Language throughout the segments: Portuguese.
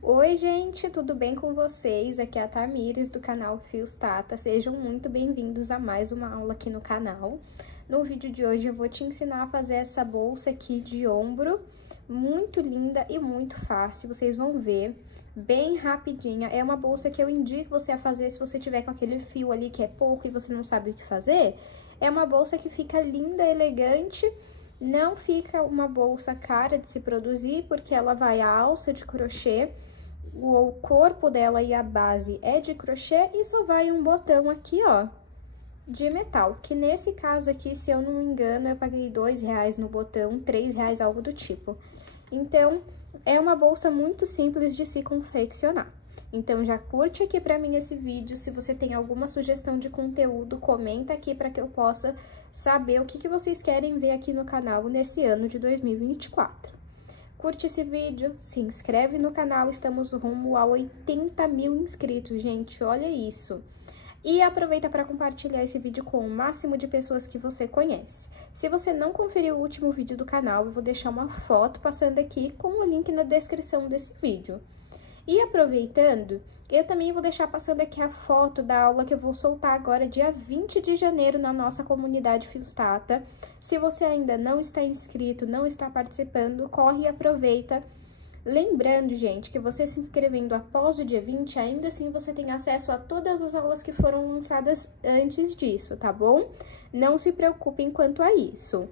Oi, gente, tudo bem com vocês? Aqui é a Tamires do canal Fios Tata. Sejam muito bem-vindos a mais uma aula aqui no canal. No vídeo de hoje eu vou te ensinar a fazer essa bolsa aqui de ombro, muito linda e muito fácil, vocês vão ver, bem rapidinha. É uma bolsa que eu indico você a fazer se você tiver com aquele fio ali que é pouco e você não sabe o que fazer. É uma bolsa que fica linda, elegante. Não fica uma bolsa cara de se produzir, porque ela vai a alça de crochê, o corpo dela e a base é de crochê e só vai um botão aqui, ó, de metal. Que nesse caso aqui, se eu não me engano, eu paguei R$2 no botão, R$3, algo do tipo. Então, é uma bolsa muito simples de se confeccionar. Então, já curte aqui pra mim esse vídeo. Se você tem alguma sugestão de conteúdo, comenta aqui para que eu possa saber o que vocês querem ver aqui no canal nesse ano de 2024. Curte esse vídeo, se inscreve no canal, estamos rumo a 80 mil inscritos, gente, olha isso. E aproveita para compartilhar esse vídeo com o máximo de pessoas que você conhece. Se você não conferiu o último vídeo do canal, eu vou deixar uma foto passando aqui com o link na descrição desse vídeo. E aproveitando, eu também vou deixar passando aqui a foto da aula que eu vou soltar agora, dia 20 de janeiro, na nossa comunidade Fios Tata. Se você ainda não está inscrito, não está participando, corre e aproveita. Lembrando, gente, que você se inscrevendo após o dia 20, ainda assim você tem acesso a todas as aulas que foram lançadas antes disso, tá bom? Não se preocupem quanto a isso.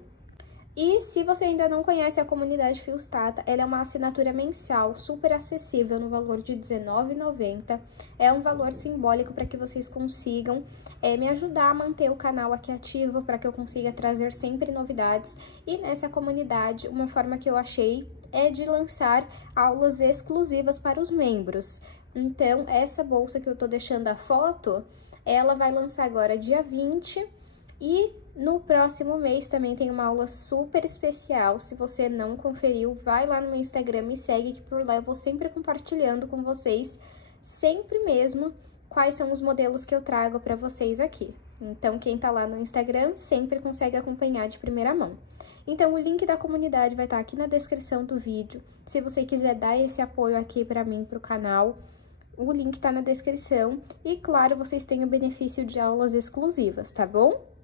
E se você ainda não conhece a comunidade Fios Tata, ela é uma assinatura mensal super acessível no valor de R$19,90. É um valor simbólico para que vocês consigam me ajudar a manter o canal aqui ativo, para que eu consiga trazer sempre novidades. E nessa comunidade, uma forma que eu achei é de lançar aulas exclusivas para os membros. Então, essa bolsa que eu tô deixando a foto, ela vai lançar agora dia 20. E no próximo mês também tem uma aula super especial. Se você não conferiu, vai lá no meu Instagram, me segue, que por lá eu vou sempre compartilhando com vocês, sempre mesmo, quais são os modelos que eu trago para vocês aqui. Então, quem tá lá no Instagram sempre consegue acompanhar de primeira mão. Então, o link da comunidade vai estar aqui na descrição do vídeo. Se você quiser dar esse apoio aqui para mim, pro canal, o link tá na descrição. E, claro, vocês têm o benefício de aulas exclusivas, tá bom?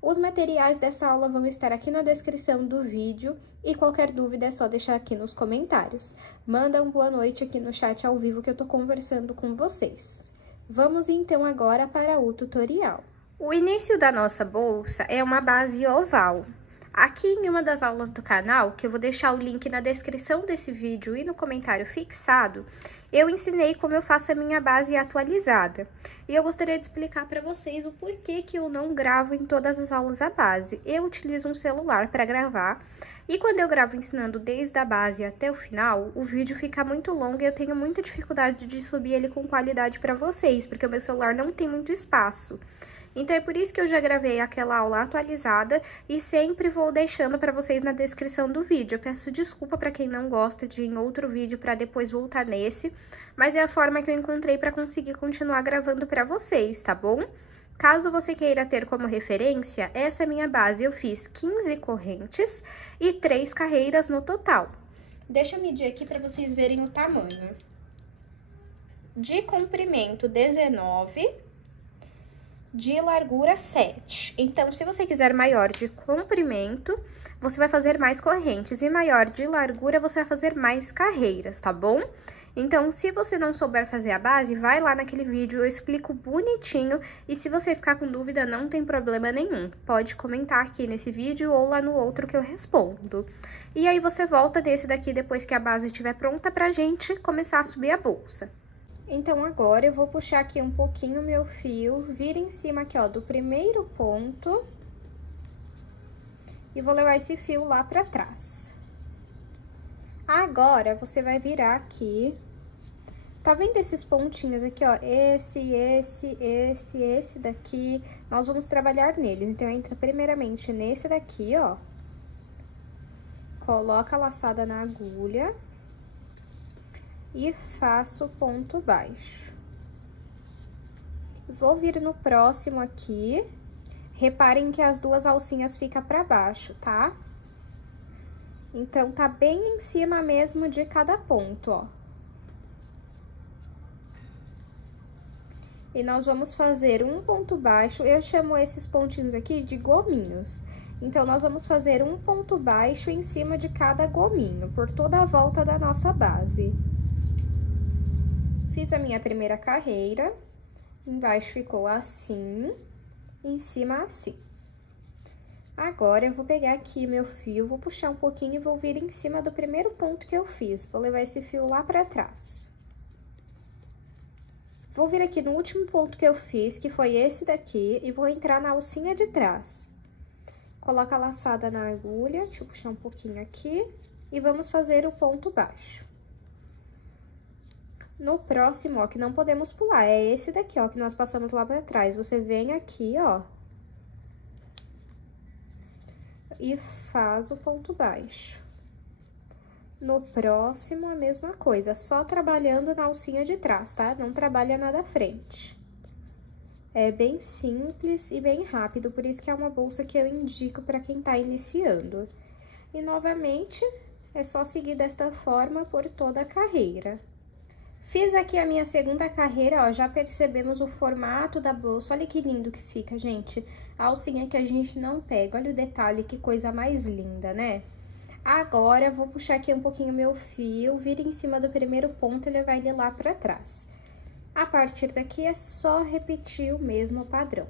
Os materiais dessa aula vão estar aqui na descrição do vídeo e qualquer dúvida é só deixar aqui nos comentários. Manda uma boa noite aqui no chat ao vivo que eu tô conversando com vocês. Vamos então agora para o tutorial. O início da nossa bolsa é uma base oval. Aqui em uma das aulas do canal, que eu vou deixar o link na descrição desse vídeo e no comentário fixado, eu ensinei como eu faço a minha base atualizada. E eu gostaria de explicar para vocês o porquê que eu não gravo em todas as aulas a base. Eu utilizo um celular para gravar, e quando eu gravo ensinando desde a base até o final, o vídeo fica muito longo e eu tenho muita dificuldade de subir ele com qualidade para vocês, porque o meu celular não tem muito espaço. Então, é por isso que eu já gravei aquela aula atualizada e sempre vou deixando para vocês na descrição do vídeo. Eu peço desculpa para quem não gosta de ir em outro vídeo para depois voltar nesse, mas é a forma que eu encontrei para conseguir continuar gravando para vocês, tá bom? Caso você queira ter como referência, essa é a minha base. Eu fiz 15 correntes e 3 carreiras no total. Deixa eu medir aqui para vocês verem o tamanho. De comprimento, 19... de largura 7. Então, se você quiser maior de comprimento, você vai fazer mais correntes, e maior de largura, você vai fazer mais carreiras, tá bom? Então, se você não souber fazer a base, vai lá naquele vídeo, eu explico bonitinho, e se você ficar com dúvida, não tem problema nenhum. Pode comentar aqui nesse vídeo ou lá no outro que eu respondo. E aí, você volta nesse daqui depois que a base estiver pronta pra gente começar a subir a bolsa. Então, agora, eu vou puxar aqui um pouquinho o meu fio, vir em cima aqui, ó, do primeiro ponto, e vou levar esse fio lá pra trás. Agora, você vai virar aqui, tá vendo esses pontinhos aqui, ó, esse daqui, nós vamos trabalhar neles. Então, entra primeiramente nesse daqui, ó, coloca a laçada na agulha e faço ponto baixo. Vou vir no próximo aqui. Reparem que as duas alcinhas ficam pra baixo, tá? Então, tá bem em cima mesmo de cada ponto, ó. E nós vamos fazer um ponto baixo, eu chamo esses pontinhos aqui de gominhos. Então, nós vamos fazer um ponto baixo em cima de cada gominho, por toda a volta da nossa base. Fiz a minha primeira carreira, embaixo ficou assim, em cima assim. Agora, eu vou pegar aqui meu fio, vou puxar um pouquinho e vou vir em cima do primeiro ponto que eu fiz. Vou levar esse fio lá pra trás. Vou vir aqui no último ponto que eu fiz, que foi esse daqui, e vou entrar na alcinha de trás. Coloca a laçada na agulha, deixa eu puxar um pouquinho aqui, e vamos fazer o ponto baixo. No próximo, ó, que não podemos pular, é esse daqui, ó, que nós passamos lá pra trás. Você vem aqui, ó, e faz o ponto baixo. No próximo, a mesma coisa, só trabalhando na alcinha de trás, tá? Não trabalha na da frente. É bem simples e bem rápido, por isso que é uma bolsa que eu indico para quem tá iniciando. E, novamente, é só seguir desta forma por toda a carreira. Fiz aqui a minha segunda carreira, ó, já percebemos o formato da bolsa, olha que lindo que fica, gente. A alcinha que a gente não pega, olha o detalhe, que coisa mais linda, né? Agora, vou puxar aqui um pouquinho meu fio, vir em cima do primeiro ponto e levar ele lá pra trás. A partir daqui, é só repetir o mesmo padrão.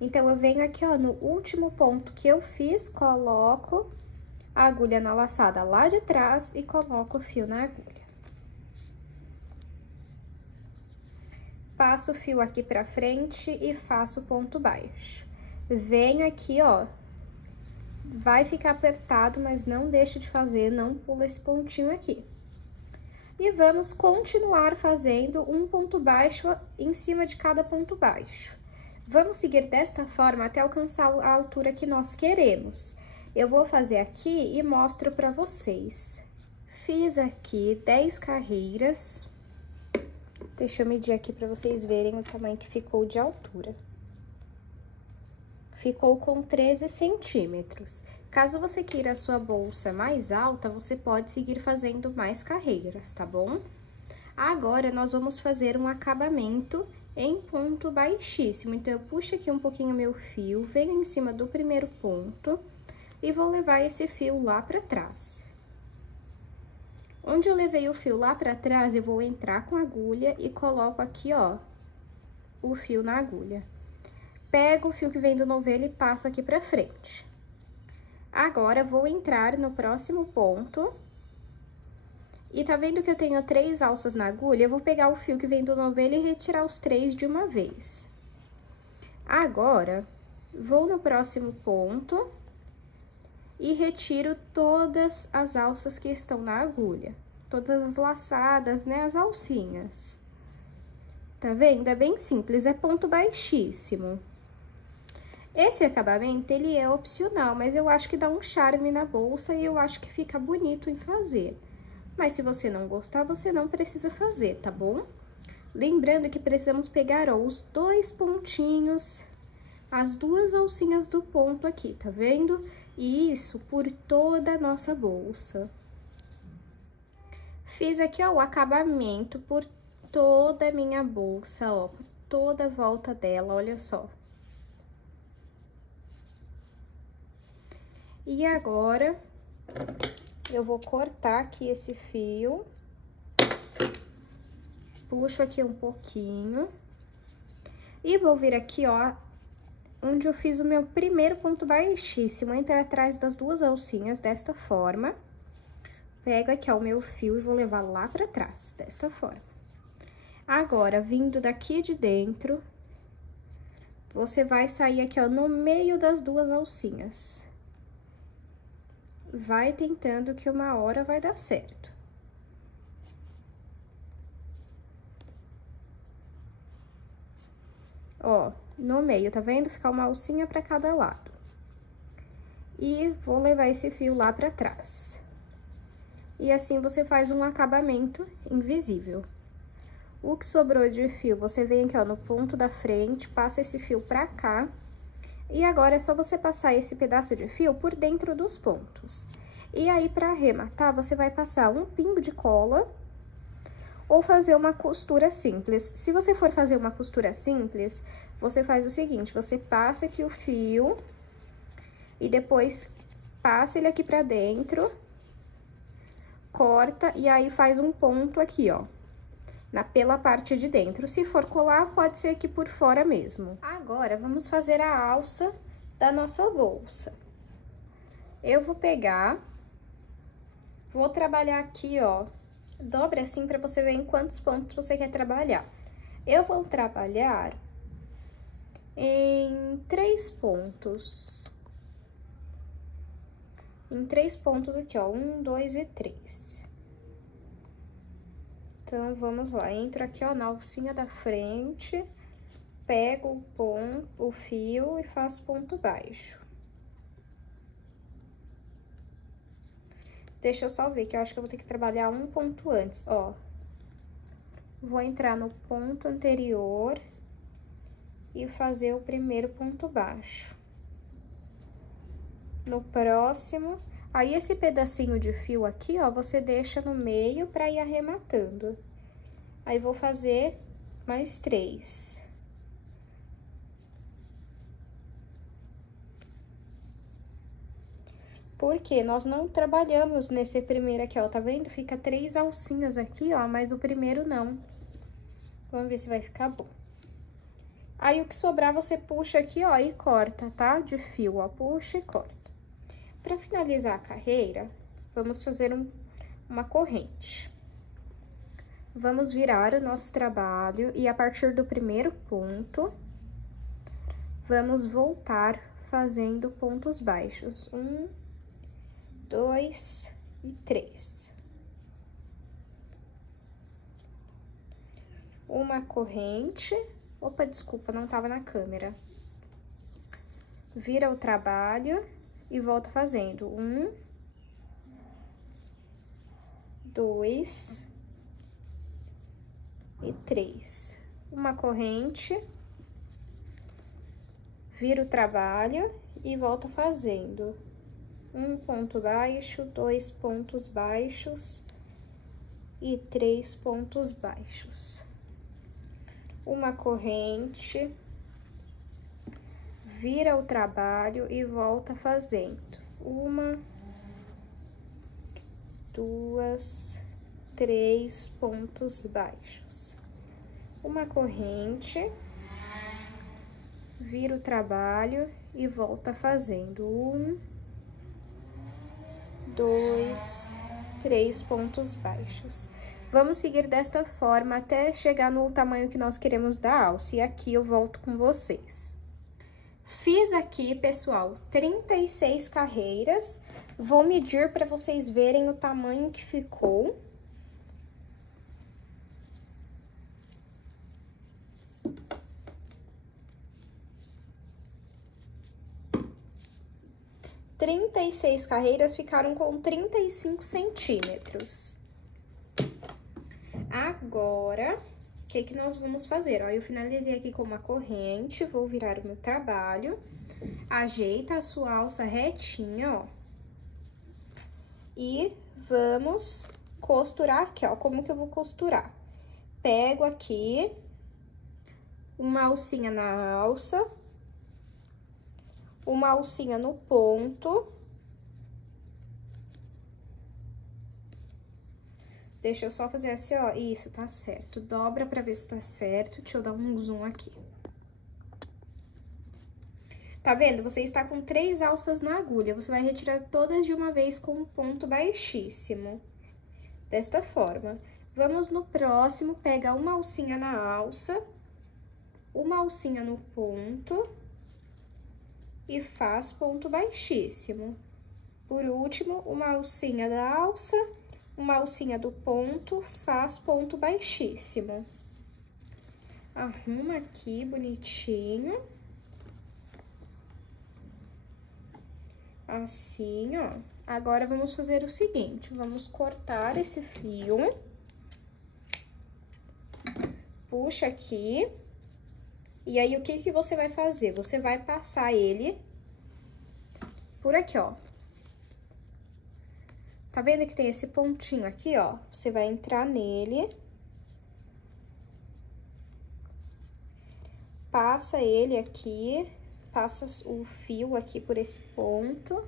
Então, eu venho aqui, ó, no último ponto que eu fiz, coloco a agulha na laçada lá de trás e coloco o fio na agulha. Passo o fio aqui pra frente e faço o ponto baixo. Venho aqui, ó. Vai ficar apertado, mas não deixa de fazer, não pula esse pontinho aqui. E vamos continuar fazendo um ponto baixo em cima de cada ponto baixo. Vamos seguir desta forma até alcançar a altura que nós queremos. Eu vou fazer aqui e mostro pra vocês. Fiz aqui 10 carreiras. Deixa eu medir aqui pra vocês verem o tamanho que ficou de altura. Ficou com 13 centímetros. Caso você queira a sua bolsa mais alta, você pode seguir fazendo mais carreiras, tá bom? Agora, nós vamos fazer um acabamento em ponto baixíssimo. Então, eu puxo aqui um pouquinho meu fio, venho em cima do primeiro ponto e vou levar esse fio lá pra trás. Onde eu levei o fio lá pra trás, eu vou entrar com a agulha e coloco aqui, ó, o fio na agulha. Pego o fio que vem do novelo e passo aqui pra frente. Agora, vou entrar no próximo ponto. E tá vendo que eu tenho 3 alças na agulha? Eu vou pegar o fio que vem do novelo e retirar os 3 de uma vez. Agora, vou no próximo ponto e retiro todas as alças que estão na agulha. Todas as laçadas, né, as alcinhas. Tá vendo? É bem simples, é ponto baixíssimo. Esse acabamento, ele é opcional, mas eu acho que dá um charme na bolsa e eu acho que fica bonito em fazer. Mas se você não gostar, você não precisa fazer, tá bom? Lembrando que precisamos pegar, ó, os 2 pontinhos, as 2 alcinhas do ponto aqui, tá vendo? E isso por toda a nossa bolsa. Fiz aqui, ó, o acabamento por toda a minha bolsa, ó, por toda a volta dela, olha só. E agora, eu vou cortar aqui esse fio. Puxo aqui um pouquinho. E vou vir aqui, ó, onde eu fiz o meu primeiro ponto baixíssimo. Entro atrás das 2 alcinhas, desta forma. Pego aqui, ó, o meu fio e vou levar lá pra trás, desta forma. Agora, vindo daqui de dentro, você vai sair aqui, ó, no meio das 2 alcinhas. Vai tentando que uma hora vai dar certo. Ó, no meio, tá vendo? Ficar uma alcinha pra cada lado. E vou levar esse fio lá pra trás. E assim você faz um acabamento invisível. O que sobrou de fio, você vem aqui, ó, no ponto da frente, passa esse fio pra cá. E agora, é só você passar esse pedaço de fio por dentro dos pontos. E aí, pra arrematar, você vai passar um pingo de cola, ou fazer uma costura simples. Se você for fazer uma costura simples, você faz o seguinte, você passa aqui o fio e depois passa ele aqui pra dentro, corta e aí faz um ponto aqui, ó, pela parte de dentro. Se for colar, pode ser aqui por fora mesmo. Agora, vamos fazer a alça da nossa bolsa. Eu vou pegar, vou trabalhar aqui, ó, dobra assim pra você ver em quantos pontos você quer trabalhar. Eu vou trabalhar em 3 pontos. Em 3 pontos aqui, ó, 1, 2 e 3. Então, vamos lá, entro aqui, ó, na alcinha da frente, pego o fio e faço ponto baixo. Deixa eu só ver, que eu acho que eu vou ter que trabalhar um ponto antes, ó. Vou entrar no ponto anterior e fazer o primeiro ponto baixo. No próximo, aí esse pedacinho de fio aqui, ó, você deixa no meio pra ir arrematando. Aí, vou fazer mais 3. Porque nós não trabalhamos nesse primeiro aqui, ó, tá vendo? Fica 3 alcinhas aqui, ó, mas o primeiro não. Vamos ver se vai ficar bom. Aí, o que sobrar, você puxa aqui, ó, e corta, tá? De fio, ó, puxa e corta. Pra finalizar a carreira, vamos fazer uma corrente. Vamos virar o nosso trabalho e, a partir do primeiro ponto, vamos voltar fazendo pontos baixos. 1, 2 e 3. Uma corrente. Opa, desculpa, não tava na câmera. Vira o trabalho e volta fazendo 1, 2 e 3. Uma corrente, vira o trabalho e volta fazendo 1 ponto baixo, 2 pontos baixos e 3 pontos baixos. Uma corrente, vira o trabalho e volta fazendo 1, 2, 3 pontos baixos. Uma corrente, vira o trabalho e volta fazendo 1, 2, 3 pontos baixos. Vamos seguir desta forma até chegar no tamanho que nós queremos da alça, e aqui eu volto com vocês. Fiz aqui, pessoal, 36 carreiras. Vou medir para vocês verem o tamanho que ficou. Trinta e 6 carreiras ficaram com 35 centímetros. Agora, o que nós vamos fazer? Ó, eu finalizei aqui com uma corrente, vou virar o meu trabalho, ajeita a sua alça retinha, ó. E vamos costurar aqui, ó. Como que eu vou costurar? Pego aqui uma alcinha na alça, uma alcinha no ponto. Deixa eu só fazer assim, ó. Isso, tá certo. Dobra pra ver se tá certo. Deixa eu dar um zoom aqui. Tá vendo? Você está com 3 alças na agulha. Você vai retirar todas de uma vez com um ponto baixíssimo. Desta forma. Vamos no próximo, pega uma alcinha na alça, uma alcinha no ponto e faz ponto baixíssimo. Por último, uma alcinha da alça, uma alcinha do ponto, faz ponto baixíssimo. Arruma aqui bonitinho. Assim, ó. Agora, vamos fazer o seguinte, vamos cortar esse fio. Puxa aqui. E aí, o que que você vai fazer? Você vai passar ele por aqui, ó. Tá vendo que tem esse pontinho aqui, ó? Você vai entrar nele passa ele aqui, passa o fio aqui por esse ponto.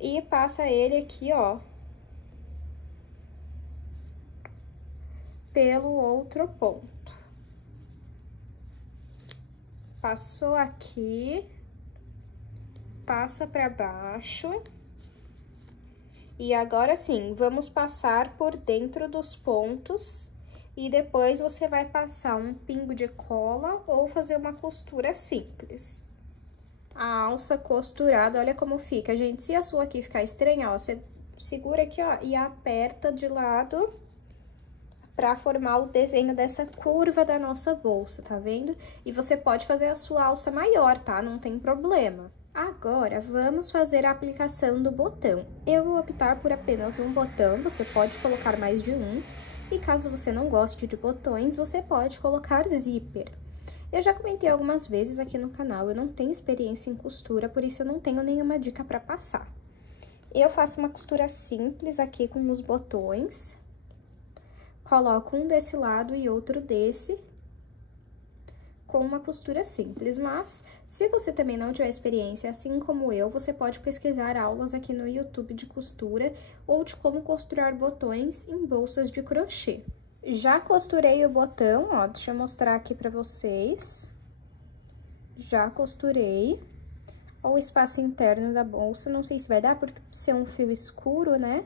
E passa ele aqui, ó, pelo outro ponto. Passou aqui, passa pra baixo. E agora sim, vamos passar por dentro dos pontos e depois você vai passar um pingo de cola ou fazer uma costura simples. A alça costurada, olha como fica, gente. Se a sua aqui ficar estranha, ó, você segura aqui, ó, e aperta de lado pra formar o desenho dessa curva da nossa bolsa, tá vendo? E você pode fazer a sua alça maior, tá? Não tem problema. Agora, vamos fazer a aplicação do botão. Eu vou optar por apenas um botão, você pode colocar mais de um. E caso você não goste de botões, você pode colocar zíper. Eu já comentei algumas vezes aqui no canal, eu não tenho experiência em costura, por isso eu não tenho nenhuma dica para passar. Eu faço uma costura simples aqui com os botões. Coloco um desse lado e outro desse, com uma costura simples, mas se você também não tiver experiência, assim como eu, você pode pesquisar aulas aqui no YouTube de costura ou de como costurar botões em bolsas de crochê. Já costurei o botão, ó, deixa eu mostrar aqui pra vocês. Já costurei. Ó, o espaço interno da bolsa, não sei se vai dar por ser um fio escuro, né?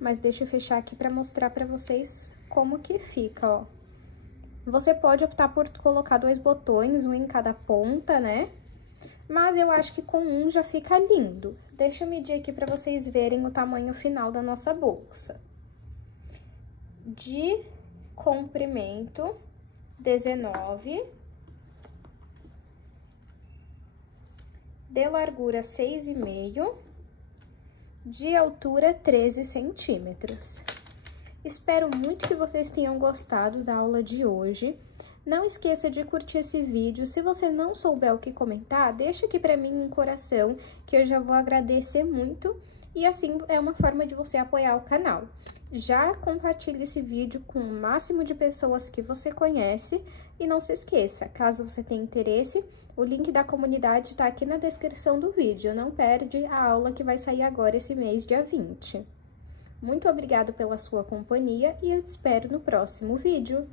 Mas deixa eu fechar aqui pra mostrar pra vocês como que fica, ó. Você pode optar por colocar 2 botões, um em cada ponta, né? Mas eu acho que com um já fica lindo. Deixa eu medir aqui pra vocês verem o tamanho final da nossa bolsa. De comprimento, 19. De largura, 6,5. De altura, 13 centímetros. Espero muito que vocês tenham gostado da aula de hoje. Não esqueça de curtir esse vídeo. Se você não souber o que comentar, deixa aqui pra mim um coração, que eu já vou agradecer muito. E assim é uma forma de você apoiar o canal. Já compartilhe esse vídeo com o máximo de pessoas que você conhece. E não se esqueça, caso você tenha interesse, o link da comunidade tá aqui na descrição do vídeo. Não perde a aula que vai sair agora esse mês, dia 20. Muito obrigada pela sua companhia e eu te espero no próximo vídeo.